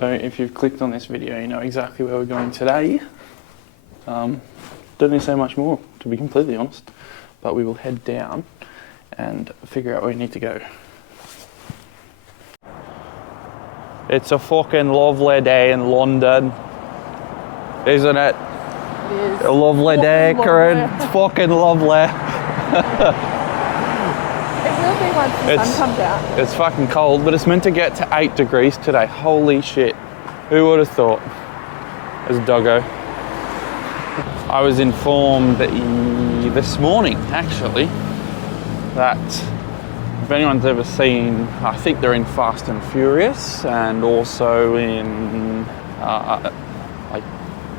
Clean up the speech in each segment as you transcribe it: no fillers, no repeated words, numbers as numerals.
So if you've clicked on this video, you know exactly where we're going today. Don't need to say much more, to be completely honest, but we will head down and figure out where we need to go. It's a fucking lovely day in London, isn't it? It is. A lovely day, Corinne. It's fucking lovely. It will be once the sun comes out. It's fucking cold, but it's meant to get to 8 degrees today. Holy shit. Who would have thought? As a doggo. I was informed this morning, actually, that if anyone's ever seen, I think they're in Fast and Furious and also in like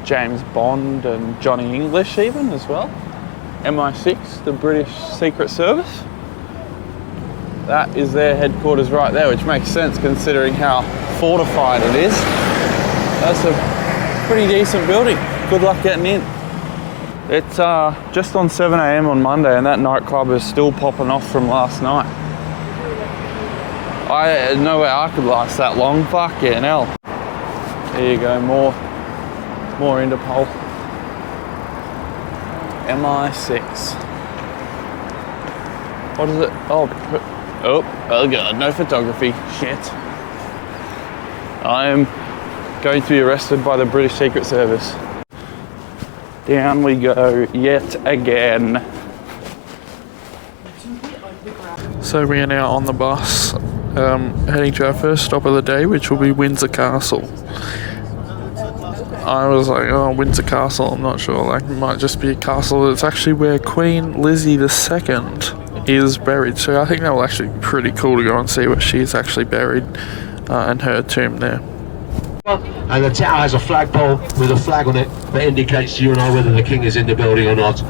James Bond and Johnny English even as well. MI6, the British Secret Service. That is their headquarters right there, which makes sense considering how fortified it is. That's a pretty decent building. Good luck getting in. It's just on 7 AM on Monday and that nightclub is still popping off from last night. No way I could last that long. Fucking hell. There you go, more Interpol. MI6. What is it? Oh god, no photography. Shit. I'm going to be arrested by the British Secret Service. Down we go yet again. So we are now on the bus, heading to our first stop of the day, which will be Windsor Castle. I was like, oh, Windsor Castle, I'm not sure, like, it might just be a castle. It's actually where Queen Lizzie II is buried, so I think that will actually be pretty cool to go and see where she is actually buried, and her tomb there. And the tower has a flagpole with a flag on it that indicates to you and I whether the king is in the building or not.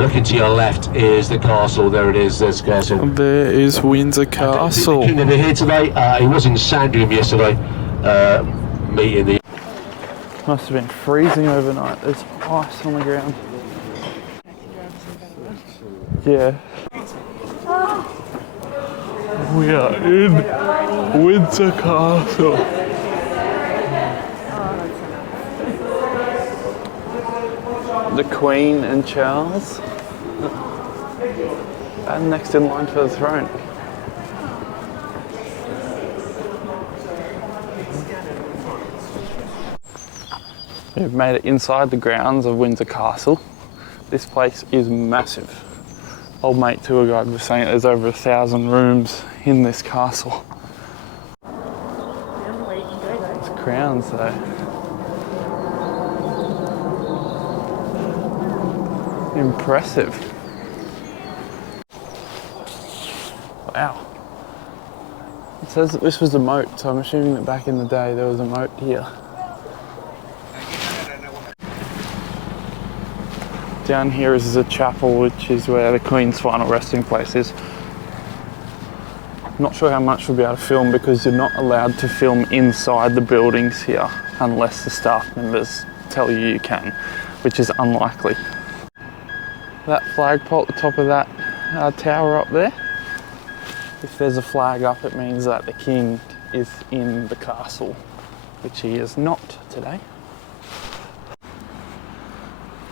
Looking to your left is the castle. There it is, there's the castle. There is Windsor Castle. The king will be here today. He was in Sandringham yesterday, meeting the... Must have been freezing overnight. There's ice on the ground. Yeah. We are in Windsor Castle. The Queen and Charles. And next in line for the throne. We've made it inside the grounds of Windsor Castle. This place is massive. Old mate tour guide was saying there's over 1,000 rooms in this castle. It's crowns though. Impressive. Wow. It says that this was a moat, so I'm assuming that back in the day there was a moat here. Down here is a chapel, which is where the Queen's final resting place is. I'm not sure how much we'll be able to film because you're not allowed to film inside the buildings here unless the staff members tell you you can, which is unlikely. That flagpole at the top of that tower up there, if there's a flag up, it means that the king is in the castle, which he is not today.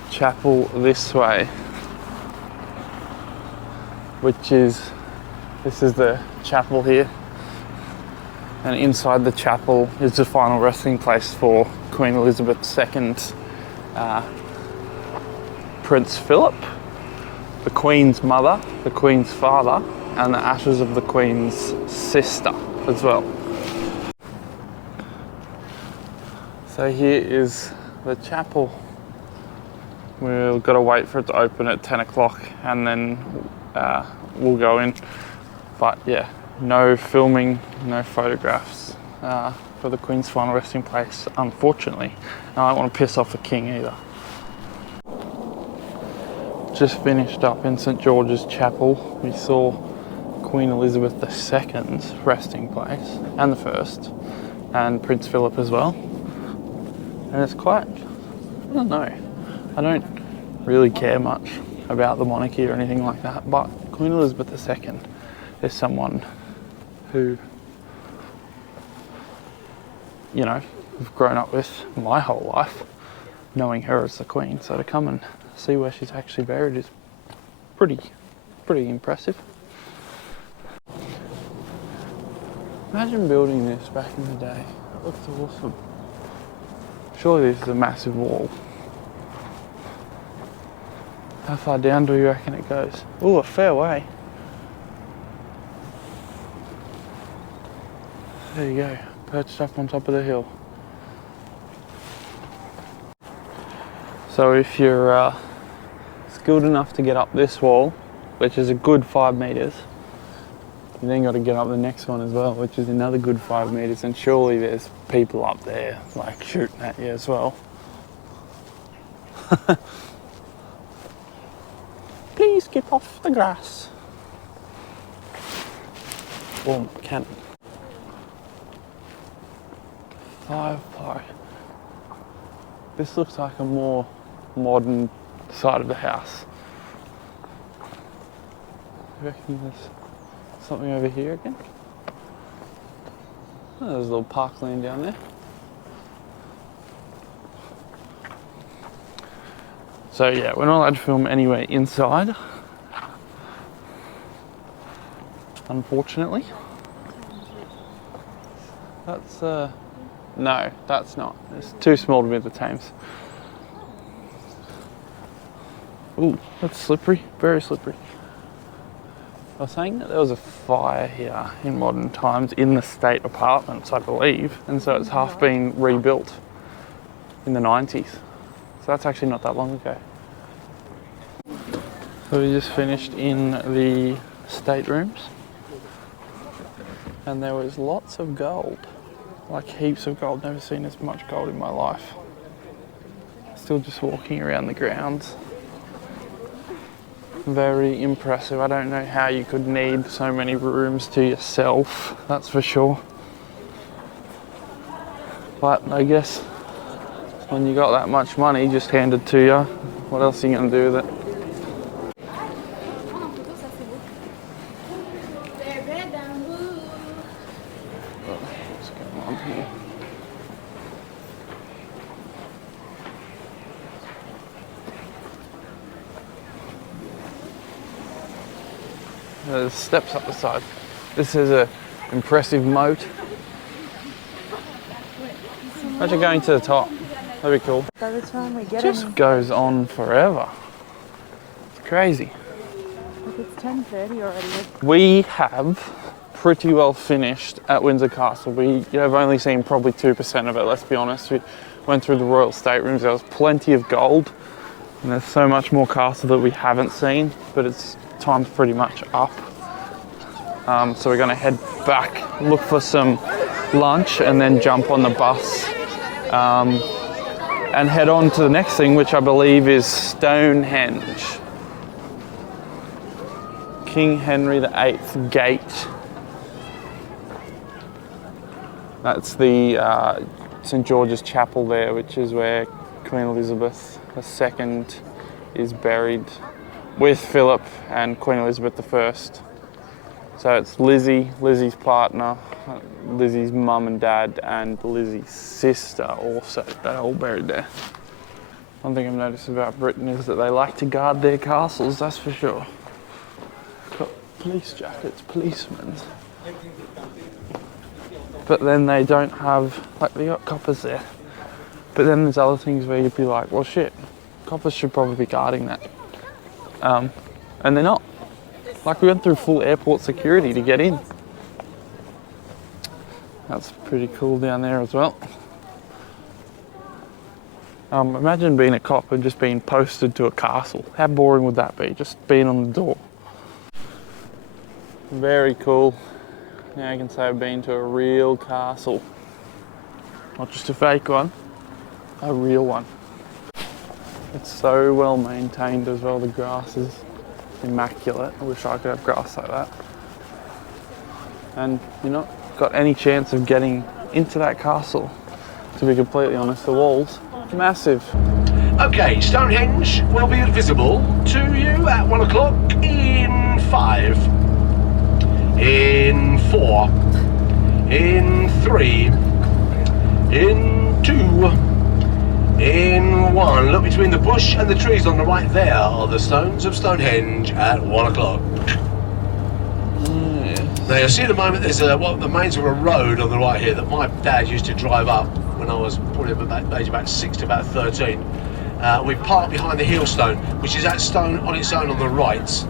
Chapel this way, this is the chapel here, and inside the chapel is the final resting place for Queen Elizabeth II, Prince Philip, the Queen's mother, the Queen's father, and the ashes of the Queen's sister as well. So here is the chapel. We've got to wait for it to open at 10 o'clock and then we'll go in. But yeah, no filming, no photographs for the Queen's final resting place, unfortunately. And I don't want to piss off the King either. Just finished up in St George's Chapel. We saw Queen Elizabeth II's resting place, and the first, and Prince Philip as well. And it's quite, I don't know, I don't really care much about the monarchy or anything like that, but Queen Elizabeth II is someone who you know, I've grown up with my whole life, knowing her as the Queen. So to come and see where she's actually buried is pretty impressive. Imagine building this back in the day. It looks awesome. Surely this is a massive wall. How far down do you reckon it goes? Oh, a fair way. There you go, perched up on top of the hill. So if you're skilled enough to get up this wall, which is a good 5 meters, you then got to get up the next one as well, which is another good 5 meters, and surely there's people up there like shooting at you as well. Please keep off the grass. Boom, cannon. 5-ply. This looks like a more modern side of the house. I reckon there's something over here again. Oh, there's a little parkland down there. So yeah, we're not allowed to film anywhere inside, unfortunately. That's no, that's not. It's too small to be the Thames. Ooh, that's slippery, very slippery. I was saying that there was a fire here in modern times in the state apartments, I believe, and so it's half been rebuilt in the 90s. So that's actually not that long ago. So we just finished in the staterooms, and there was lots of gold, like heaps of gold. Never seen as much gold in my life. Still just walking around the grounds. Very impressive. I don't know how you could need so many rooms to yourself, that's for sure. But I guess when you got that much money just handed to you, what else are you going to do with it? What's going on here? There's steps up the side. This is a impressive moat. Imagine going to the top. That'd be cool. By the time we get It just in, goes on forever. It's crazy. like it's 10:30 already. We have pretty well finished at Windsor Castle. We have only seen probably 2% of it, let's be honest. We went through the royal staterooms. There was plenty of gold, and there's so much more castle that we haven't seen, but it's time's pretty much up. So we're going to head back, look for some lunch, and then jump on the bus and head on to the next thing, which I believe is Stonehenge. King Henry VIII Gate. That's the St George's Chapel there, which is where Queen Elizabeth II is buried with Philip and Queen Elizabeth I. So it's Lizzie's partner, Lizzie's mum and dad, and Lizzie's sister also. They're all buried there. One thing I've noticed about Britain is that they like to guard their castles, that's for sure. Got police jackets, policemen. But then they don't have, like, they got coppers there. But then there's other things where you'd be like, well shit, coppers should probably be guarding that. And they're not. Like, we went through full airport security to get in. That's pretty cool down there as well. Imagine being a cop and just being posted to a castle. How boring would that be? Just being on the door. Very cool. Now you can say I've been to a real castle. Not just a fake one, a real one. It's so well maintained as well. The grass is immaculate. I wish I could have grass like that. And you're not got any chance of getting into that castle, to be completely honest. The walls, massive. Okay, Stonehenge will be visible to you at 1 o'clock in 5, in 4, in 3, In 2, in 1. Look between the bush and the trees on the right. There are the stones of Stonehenge at 1 o'clock. Now you'll see at the moment there's the remains of a road on the right here that my dad used to drive up when I was probably about 6 to about 13. We parked behind the Heelstone, which is that stone on its own on the right.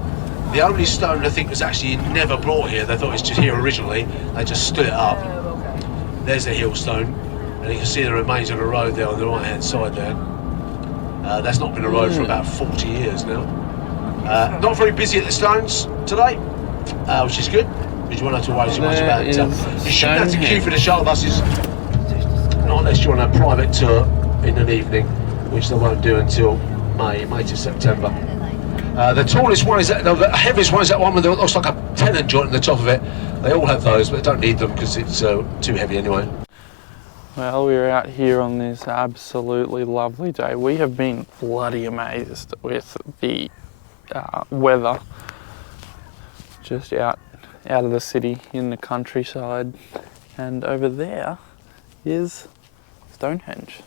The only stone I think was actually never brought here. They thought it was just here originally. They just stood it up. There's the Heelstone, and you can see the remains of a road there on the right hand side there. That's not been a road for about 40 years now. Not very busy at the stones today, which is good. You won't have to worry too much about it. You shouldn't have to queue for the shuttle buses, not unless you're on a private tour in an evening, which they won't do until May to September. The tallest one is that, no, the heaviest one is that one with looks like a tenon joint on the top of it. They all have those, but they don't need them because it's too heavy anyway. Well, we're out here on this absolutely lovely day. We have been bloody amazed with the weather just out of the city in the countryside, and over there is Stonehenge.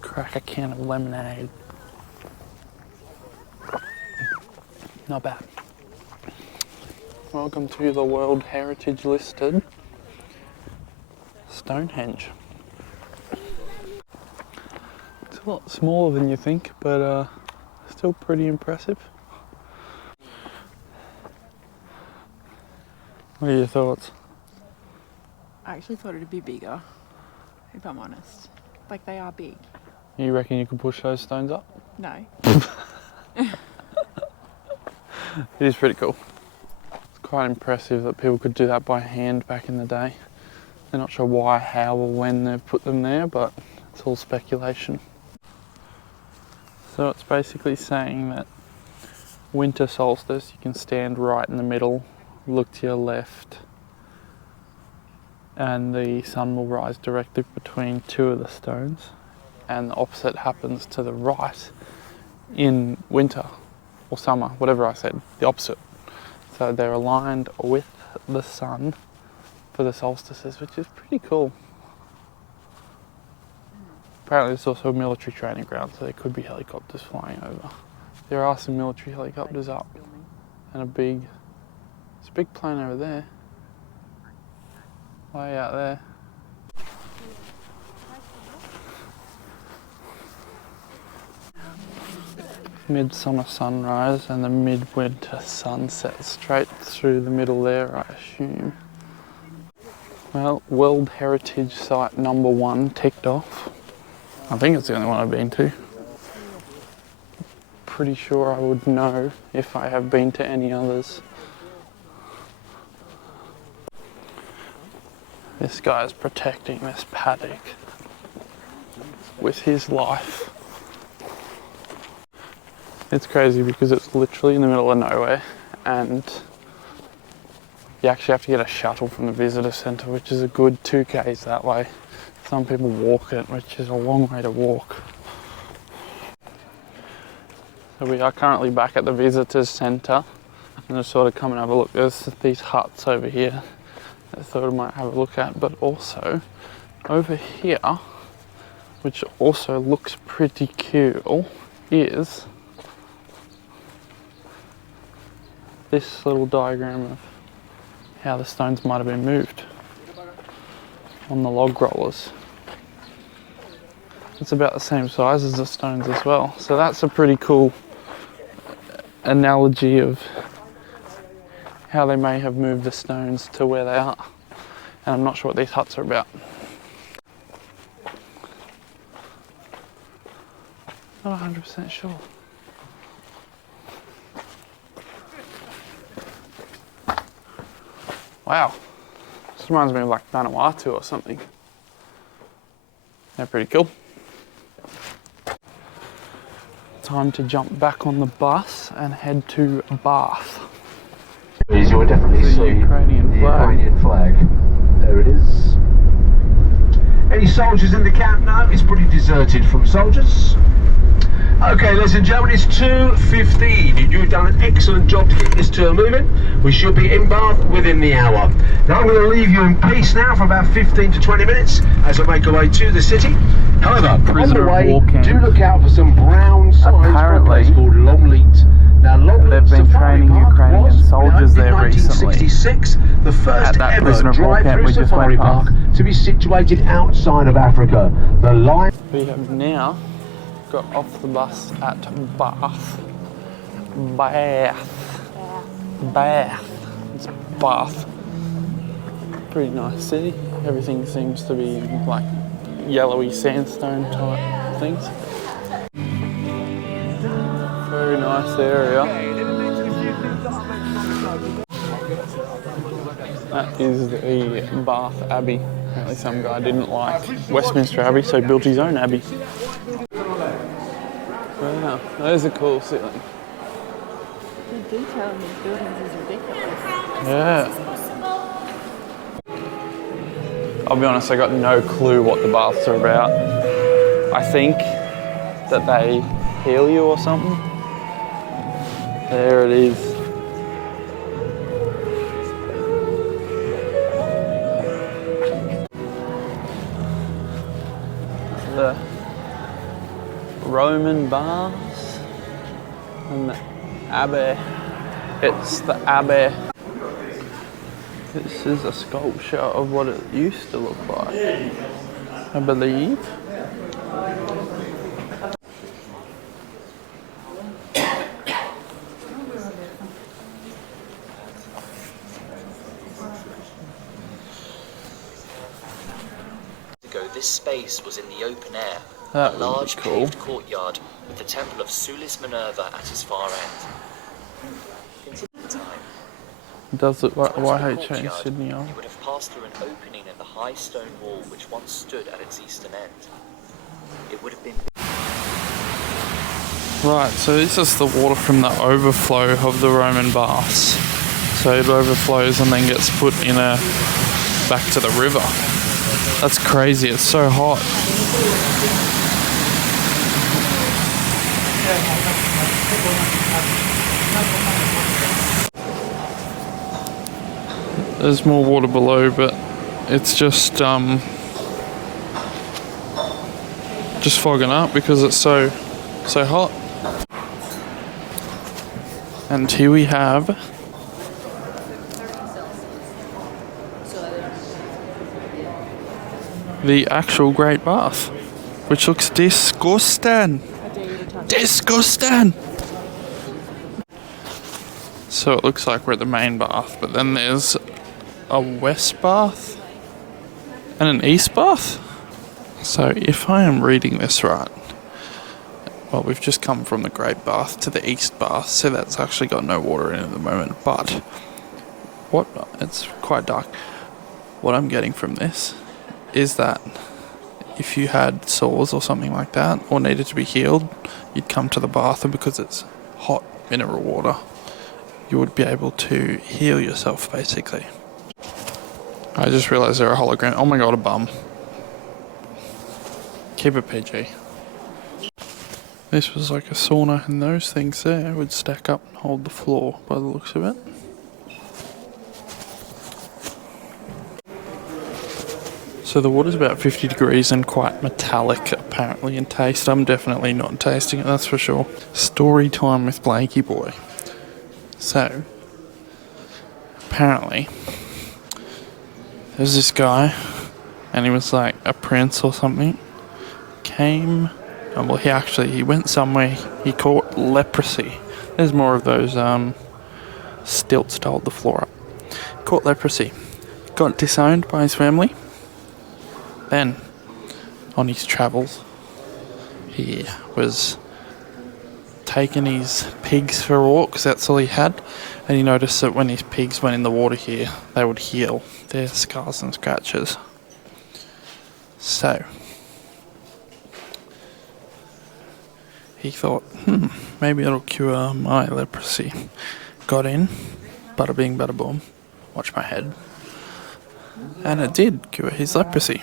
Crack a can of lemonade. Not bad. Welcome to the World Heritage listed Stonehenge. It's a lot smaller than you think, but still pretty impressive. What are your thoughts? I actually thought it'd be bigger, if I'm honest. Like, they are big. You reckon you can push those stones up? No. It is pretty cool. It's quite impressive that people could do that by hand back in the day. They're not sure why, how, or when they've put them there, but it's all speculation. So it's basically saying that winter solstice, you can stand right in the middle, look to your left, and the sun will rise directly between two of the stones, and the opposite happens to the right in winter or summer, whatever I said, the opposite. So they're aligned with the sun for the solstices, which is pretty cool. Apparently it's also a military training ground, so there could be helicopters flying over. There are some military helicopters up, and it's a big plane over there, way out there. Midsummer sunrise and the midwinter sunset straight through the middle there, I assume. Well, World Heritage Site number 1 ticked off. I think it's the only one I've been to. Pretty sure I would know if I have been to any others. This guy's protecting this paddock with his life. It's crazy because it's literally in the middle of nowhere, and you actually have to get a shuttle from the visitor centre, which is a good 2 k's that way. Some people walk it, which is a long way to walk. So we are currently back at the visitors centre. I'm going to sort of come and have a look. There's these huts over here that I thought I might have a look at, but also over here, which also looks pretty cool, is this little diagram of how the stones might have been moved on the log rollers. It's about the same size as the stones as well. So that's a pretty cool analogy of how they may have moved the stones to where they are. And I'm not sure what these huts are about. Not 100% sure. Wow, this reminds me of like Vanuatu or something. They're pretty cool. Time to jump back on the bus and head to Bath. You will definitely see see Ukrainian the flag. Ukrainian flag. There it is. Any soldiers in the camp now? It's pretty deserted from soldiers. Okay, ladies and gentlemen, it's 2:15. You've done an excellent job to get this tour moving. We should be in Bath within the hour. Now I'm going to leave you in peace now for about 15 to 20 minutes as I make our way to the city. However, on the Prisoner of way, war camp. do look out for some brown signs for a Apparently, place called Longleat. Now, Longleat they've been Safari training Park Ukrainian was, soldiers there in recently. 1966, the first At that ever prisoner of war camp drive-through we just safari went past. park to be situated outside of Africa. The line. We have now got off the bus at Bath. It's Bath. Pretty nice city. Everything seems to be like yellowy sandstone type things. Very nice area. That is the Bath Abbey. Apparently some guy didn't like Westminster Abbey, so built his own abbey. Wow, that is a cool ceiling. The detail in these buildings is ridiculous. Yeah. I'll be honest, I got no clue what the baths are about. I think that they heal you or something. There it is. The Roman baths and the Abbey. It's the Abbey. This is a sculpture of what it used to look like, I believe. This space was in the open air, That a would large be cool. paved courtyard with the temple of Sulis Minerva at its far end. Consider the time. It does look like Across the YHA courtyard, Sydney. you would have passed through an opening in the high stone wall which once stood at its eastern end. It would have been... Right, so this is the water from the overflow of the Roman baths. So it overflows and then gets put in a back to the river. That's crazy, it's so hot. There's more water below, but it's just fogging up because it's so hot. And here we have the actual Great Bath, which looks disgusting. Disgusting! So it looks like we're at the main bath, but then there's a west bath and an east bath. So if I am reading this right, well, we've just come from the Great Bath to the east bath, so that's actually got no water in it at the moment, but it's quite dark. What I'm getting from this is that if you had sores or something like that, or needed to be healed, you'd come to the bath, and because it's hot mineral water, you would be able to heal yourself, basically. I just realised they're a hologram. Oh my god, a bum. Keep it PG. This was like a sauna, and those things there would stack up and hold the floor by the looks of it. So the water's about 50 degrees and quite metallic, apparently, in taste. I'm definitely not tasting it, that's for sure. Story time with Blakey boy. So, apparently, there's this guy, and he was like a prince or something. He went somewhere, he caught leprosy. There's more of those stilts to hold the floor up. Caught leprosy. Got disowned by his family. Then, on his travels, he was taking his pigs for a walk, because that's all he had, and he noticed that when his pigs went in the water here, they would heal their scars and scratches. So, he thought, maybe it'll cure my leprosy. Got in, bada bing, bada boom, Watch my head. And it did cure his leprosy.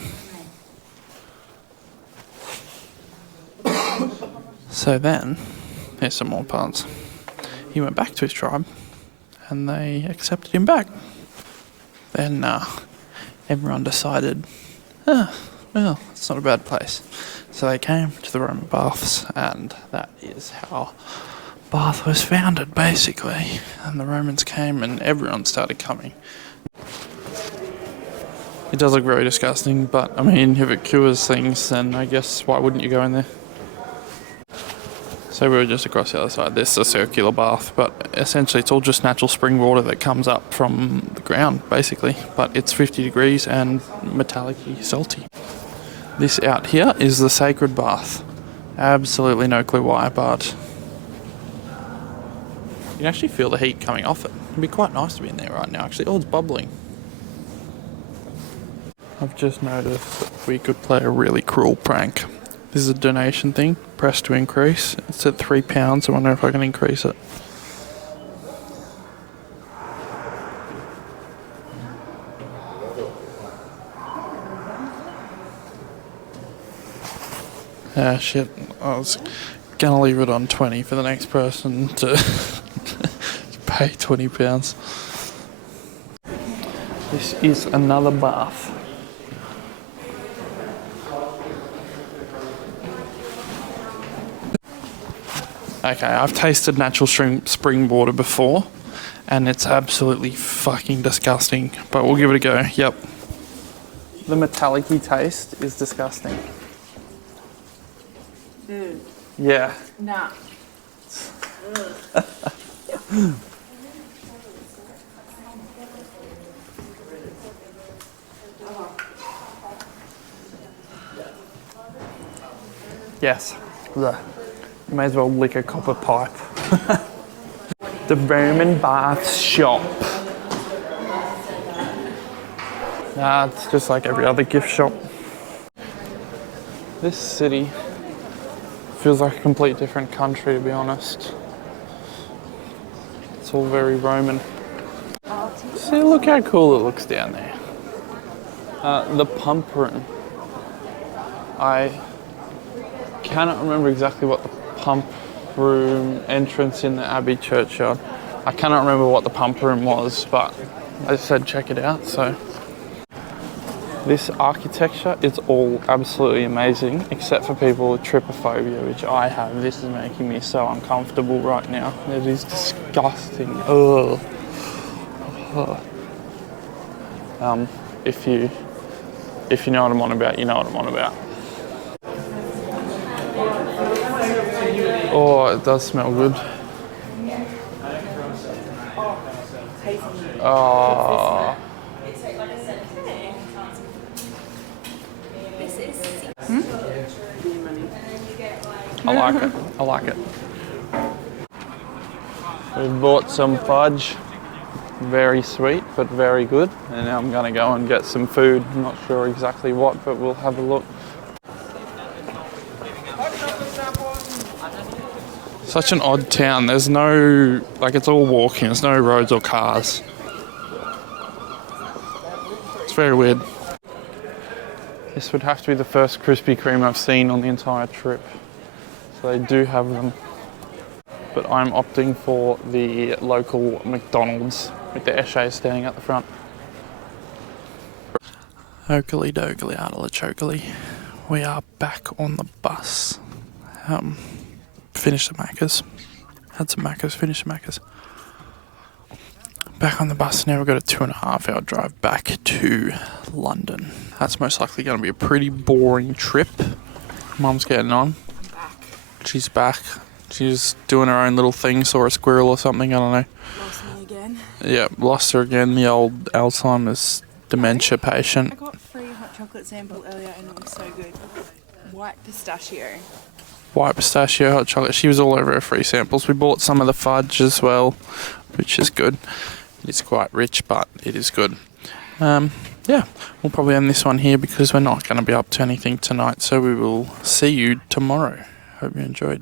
So then, here's some more parts. He went back to his tribe, and they accepted him back. Then everyone decided, well, it's not a bad place. So they came to the Roman baths, and that is how Bath was founded, basically. And the Romans came, and everyone started coming. It does look very disgusting, but I mean, if it cures things, then I guess why wouldn't you go in there? So we were just across the other side. This is a circular bath, but essentially it's all just natural spring water that comes up from the ground, basically. But it's 50 degrees and metallic-y salty. This out here is the sacred bath. Absolutely no clue why, but you can actually feel the heat coming off it. It'd be quite nice to be in there right now, actually. Oh, it's bubbling. I've just noticed that we could play a really cruel prank. This is a donation thing. Press to increase. It's at £3. I wonder if I can increase it. Ah, shit. I was gonna leave it on 20 for the next person to pay £20. This is another bath. Okay, I've tasted natural spring water before, and it's absolutely fucking disgusting, but we'll give it a go. Yep. The metallic-y taste is disgusting. Yeah. Nah. Yes. Ugh. You may as well lick a copper pipe. The Roman bath shop. Nah, it's just like every other gift shop. This city feels like a complete different country, to be honest. It's all very Roman. See, look how cool it looks down there. The pump room. I cannot remember exactly what the pump room entrance in the Abbey churchyard. I cannot remember what the pump room was, but I said check it out, so. This architecture is all absolutely amazing, except for people with trypophobia, which I have. This is making me so uncomfortable right now. It is disgusting. Ugh. If you know what I'm on about, you know what I'm on about. Oh, it does smell good. Oh. I like it. I like it. We've bought some fudge. Very sweet, but very good. And now I'm going to go and get some food. I'm not sure exactly what, but we'll have a look. Such an odd town. There's no, like, it's all walking. There's no roads or cars. It's very weird. This would have to be the first Krispy Kreme I've seen on the entire trip. So they do have them. But I'm opting for the local McDonald's with the Eshay standing at the front. Oakley dokley artichoke. We are back on the bus. Finished the Maccas. Had some Maccas, finished the Maccas. Back on the bus now. We've got a 2.5 hour drive back to London. That's most likely going to be a pretty boring trip. Mum's getting on. I'm back. She's back. She's doing her own little thing, saw a squirrel or something, I don't know. Lost me again. Yeah, lost her again, the old Alzheimer's dementia patient. I got free hot chocolate sample earlier and it was so good. White pistachio. White pistachio, hot chocolate. She was all over her free samples. We bought some of the fudge as well, which is good. It is quite rich, but it is good. Yeah, we'll probably end this one here because we're not going to be up to anything tonight, so we will see you tomorrow. Hope you enjoyed.